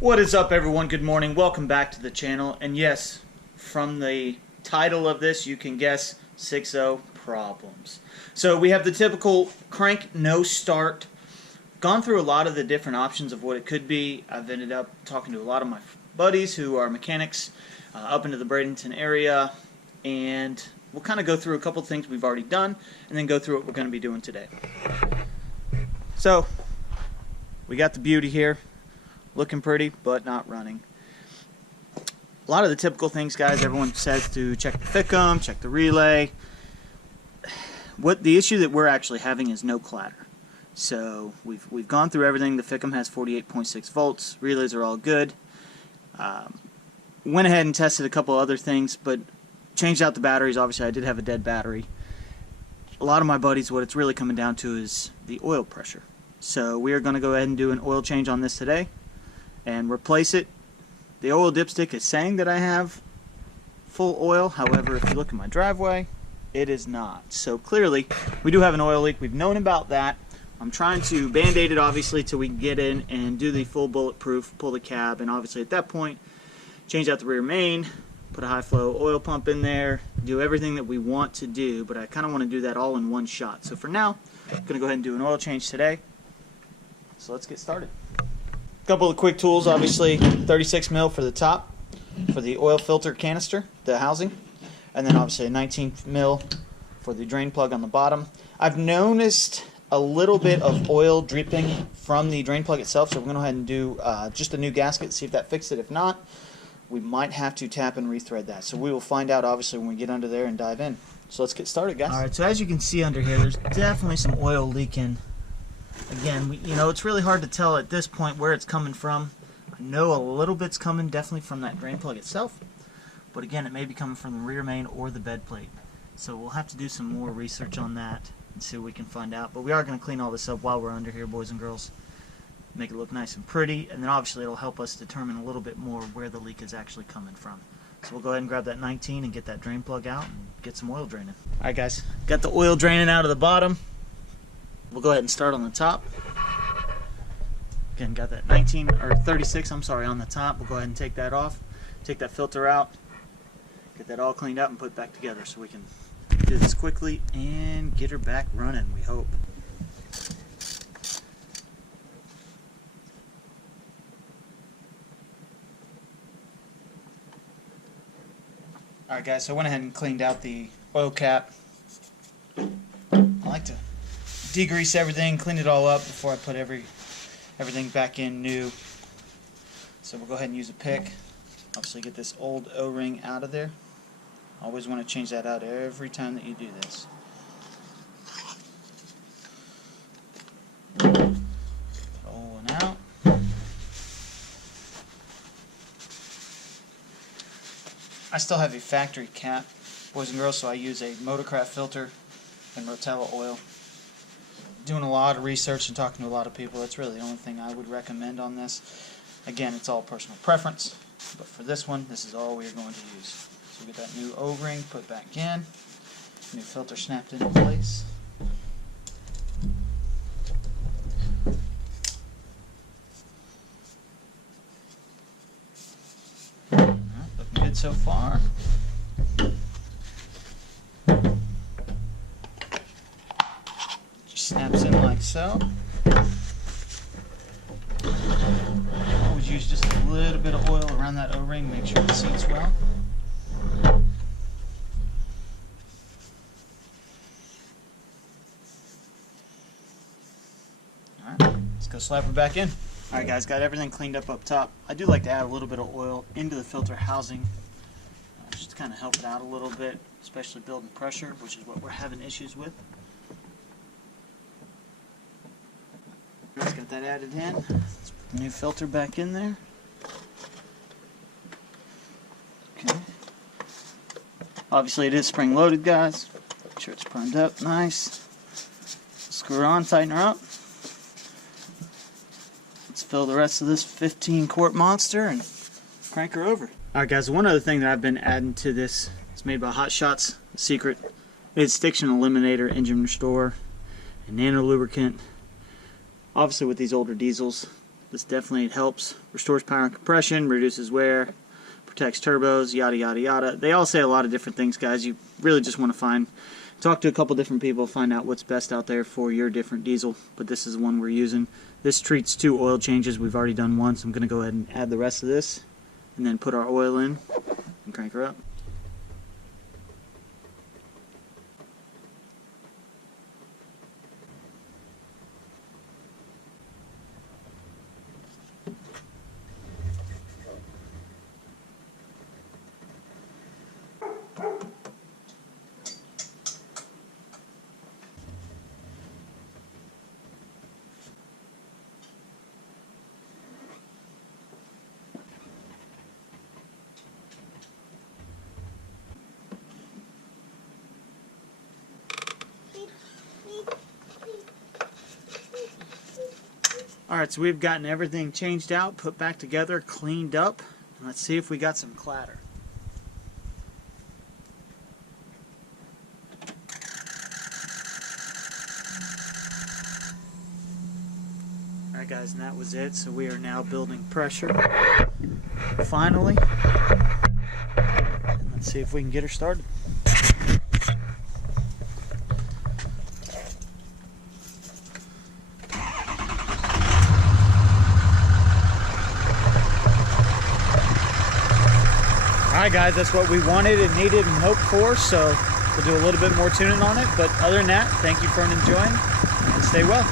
What is up, everyone? Good morning. Welcome back to the channel. And yes, from the title of this you can guess 6.0 problems. So we have the typical crank no start. Gone through a lot of the different options of what it could be. I've ended up talking to a lot of my buddies who are mechanics up into the Bradenton area, and we'll kind of go through a couple of things we've already done and then go through what we're going to be doing today. So we got the beauty here. Looking pretty, but not running. A lot of the typical things, guys, everyone says to check the FICM, check the relay. What the issue that we're actually having is no clatter. So we've gone through everything. The FICM has 48.6 volts. Relays are all good. Went ahead and tested a couple other things, but changed out the batteries. Obviously, I did have a dead battery. A lot of my buddies, what it's really coming down to is the oil pressure. So we are going to go ahead and do an oil change on this today and replace it. The oil dipstick is saying that I have full oil. However, if you look at my driveway, it is not. So clearly, we do have an oil leak. We've known about that. I'm trying to band-aid it, obviously, till we can get in and do the full bulletproof, pull the cab, and obviously at that point, change out the rear main, put a high-flow oil pump in there, do everything that we want to do, but I kind of want to do that all in one shot. So for now, I'm going to go ahead and do an oil change today. So let's get started. Couple of quick tools, obviously 36 mil for the top for the oil filter canister, the housing, and then obviously a 19 mil for the drain plug on the bottom. I've noticed a little bit of oil dripping from the drain plug itself, so we're going to go ahead and do just a new gasket, see if that fixes it. If not, we might have to tap and rethread that. So we will find out obviously when we get under there and dive in. So let's get started, guys. Alright, so as you can see under here, there's definitely some oil leaking. Again, it's really hard to tell at this point where it's coming from. I know a little bit's coming definitely from that drain plug itself, but again, it may be coming from the rear main or the bed plate. So we'll have to do some more research on that and see what we can find out. But we are going to clean all this up while we're under here, boys and girls. Make it look nice and pretty, and then obviously it'll help us determine a little bit more where the leak is actually coming from. So we'll go ahead and grab that 19 and get that drain plug out and get some oil draining. Alright, guys, got the oil draining out of the bottom. We'll go ahead and start on the top. Again, got that 36 on the top. We'll go ahead and take that off, take that filter out, get that all cleaned up and put back together so we can do this quickly and get her back running, we hope. Alright, guys, so I went ahead and cleaned out the oil cap. I like to degrease everything, clean it all up before I put everything back in new. So we'll go ahead and use a pick. Obviously get this old O-ring out of there. Always want to change that out every time that you do this. Old one out. I still have a factory cap, boys and girls, so I use a Motorcraft filter and Rotella oil. Doing a lot of research and talking to a lot of people, that's really the only thing I would recommend on this. Again, it's all personal preference, but for this one, this is all we are going to use. So we get that new O-ring put back in, new filter snapped into place. Alright, looking good so far. Snaps in like so. Always use just a little bit of oil around that O-ring, make sure it seats well. Alright, let's go slap her back in. Alright, guys, got everything cleaned up top. I do like to add a little bit of oil into the filter housing just to kind of help it out a little bit, especially building pressure, which is what we're having issues with. Got that added in. Let's put the new filter back in there. Okay. Obviously it is spring loaded, guys. Make sure it's primed up nice. Screw her on, tighten her up. Let's fill the rest of this 15-quart monster and crank her over. Alright, guys, one other thing that I've been adding to this, it's made by Hot Shots, secret. It's Stiction Eliminator Engine Restore and Nano lubricant. Obviously with these older diesels, This definitely helps, restores power and compression, reduces wear, protects turbos, yada yada yada. They all say a lot of different things, guys. You really just want to talk to a couple different people, find out what's best out there for your different diesel, but this is the one we're using. This treats 2 oil changes. We've already done one, so I'm going to go ahead and add the rest of this and then put our oil in and crank her up. Alright, so we've gotten everything changed out, put back together, cleaned up. Let's see if we got some clatter. Alright guys, and that was it. So we are now building pressure. Finally. And let's see if we can get her started. Alright guys, that's what we wanted and needed and hoped for, so we'll do a little bit more tuning on it, but other than that, thank you for enjoying and stay well.